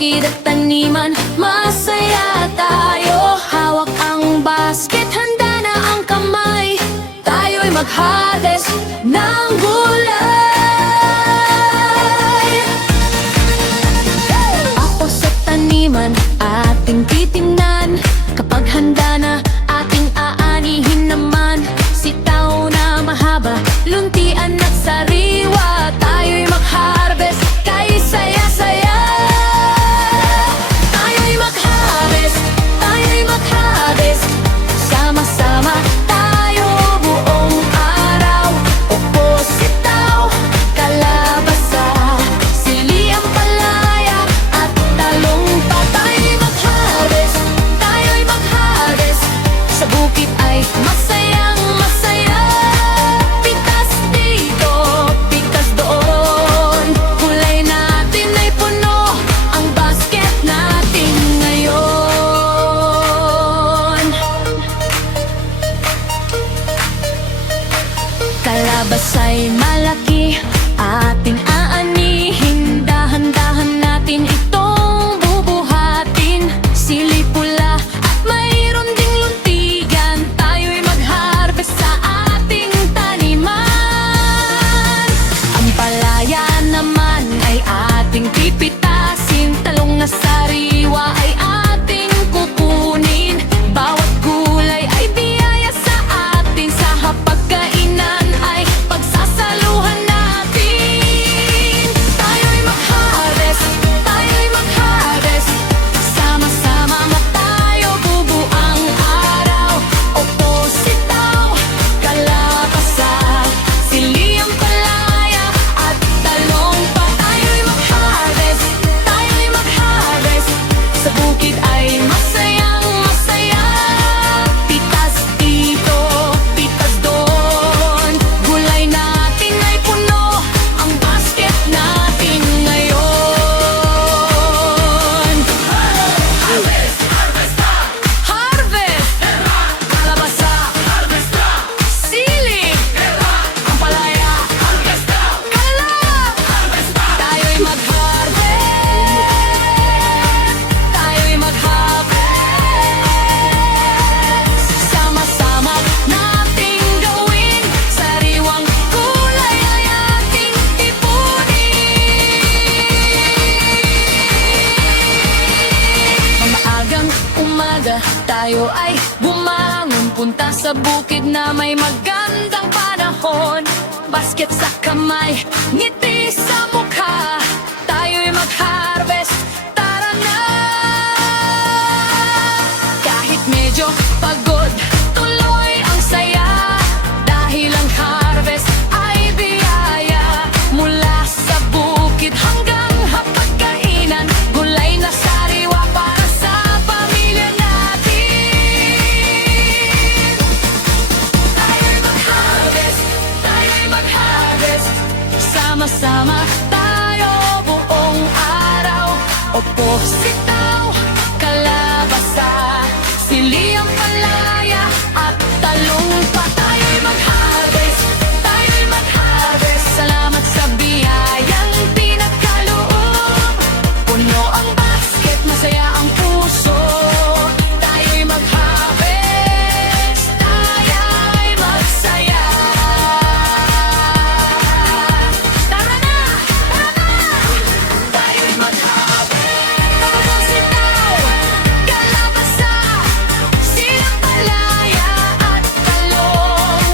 bukid at taniman, masaya tayo. Hawak ang basket, handa na ang kamay, tayo'y mag-harvest ng gulay. Ako sa taniman, ating titimnan, kapag handa na ating aanihin naman. Sitaw na mahaba, luntian at sariwa, tayo'y mag-harvest kay saya-saya. Tayo'y mag-harvest, tayo'y mag-harvest, sama-sama tayo buong araw. Upo, sitaw, kalabasa, sili, ampalaya at talong pa. Tayo'y mag-harvest, tayo'y mag-harvest, sa bukid ay masayang masaya. Pitas dito, pitas doon, gulay natin ay puno, ang basket natin ngayon. Kalabasa'y malaki, ating aanihin, dahan-dahan natin itong bubuhatin. Sili pula at mayroon ding luntigan, tayo'y mag-harvest sa ating taniman. Ang palaya naman ay ating pipitasin, talong na sariwa ay ating kukunin. Bawat gulay ay biyaya sa atin, sa hapagkainan ay pagsasaluhan natin. Tayo'y mag-harvest, tayo'y mag-harvest, sama-sama tayo bubuang araw. Opo, sitaw, kalabasa, sili, ampalaya at talong pa. Tayo'y mag-harvest, tayo'y mag-harvest, sa bukid ay masayang masaya. Pitas dito, pitas doon, gulay natin ay puno, ang basket natin ngayon. Harvest, kalabasa, sili, ampalaya, kala. Tayo'y mag-harvest, tayo'y mag-harvest, sama-sama nating gawin, sariwang gulay ay ating ipunin. Maagang umaga, tayo ay bumangon, punta sa bukid na may magandang panahon. Basket sa kamay, ngiti sa mukha, tayo'y mag-harvest, tara na. Kahit medyo pagod, tuloy ang saya, dahil ang harvest ay biyaya. Mula sa bukid hanggang hapagkainan, gulay na sariwa para sa pamilya natin. Tayo'y mag-harvest, tayo'y mag-harvest, sama-sama tayo buong araw. Opo, sitaw, kalabasa, sili, ampalaya at talong pa. Tayo'y mag-harvest, tayo'y mag-harvest, salamat sa biyayang pinagkaloob. Puno ang basket, masaya ang puso, tayo'y mag-harvest, tayo'y magsaya. Tara na, tara na, tayo'y mag-harvest. Opo, sitaw, kalabasa, sili, ampalaya at talong.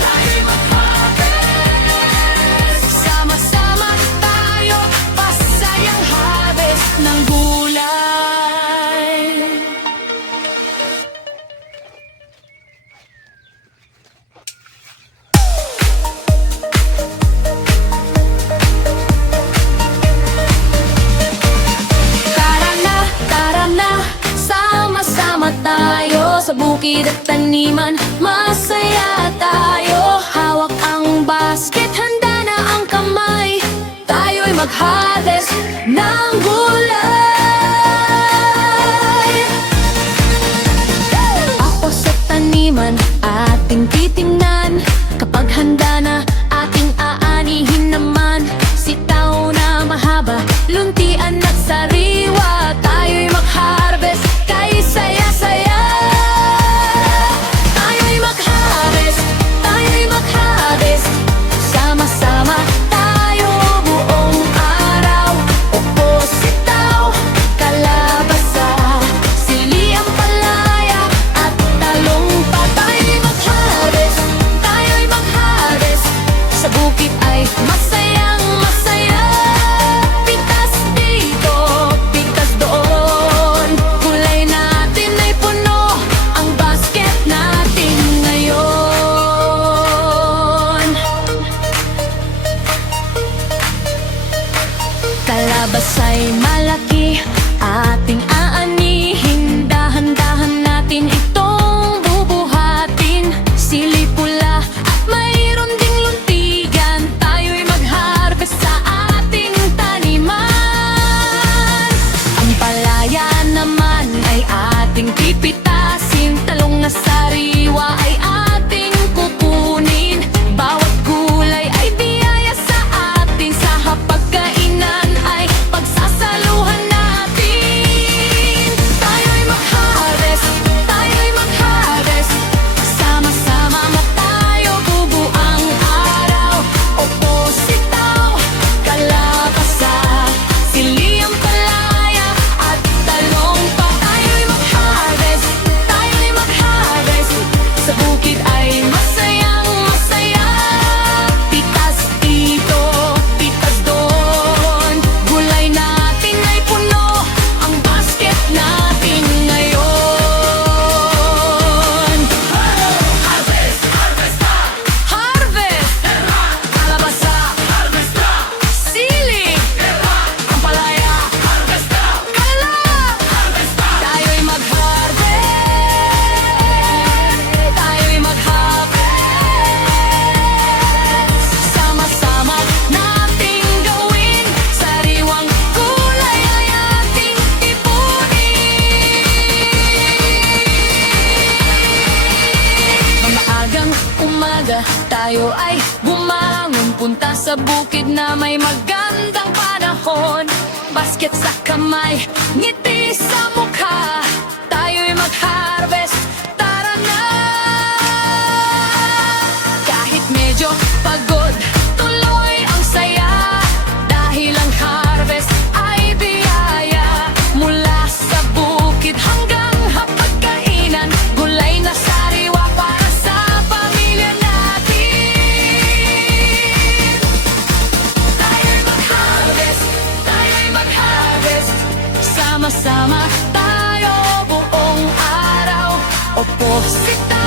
Tayo'y mag-harvest, sama-sama tayo, pasayang harvest ng gulay. Tara na, sama-sama tayo, sa bukid at taniman, masaya tayo. Hawak ang basket, handa na ang kamay, tayo'y mag-harvest ng gulay. Ako sa taniman, ating titimnan, kapag handa na ating aanihin naman. Sitaw na mahaba, luntian at sariwa, umaga tayo ay bumangon, punta sa bukid na may magandang panahon. Basket sa kamay, ngiti sa mukha, tayo'y mag-harvest, tara na. Kahit medyo pagod, tuloy ang saya, dahil ang harvest ay biyaya. Mula sa bukid hanggang hapagkainan, gulay na sariwa para sa pamilya natin. Tayo'y mag-harvest, tayo'y mag-harvest, sama-sama tayo buong araw. Opo, sita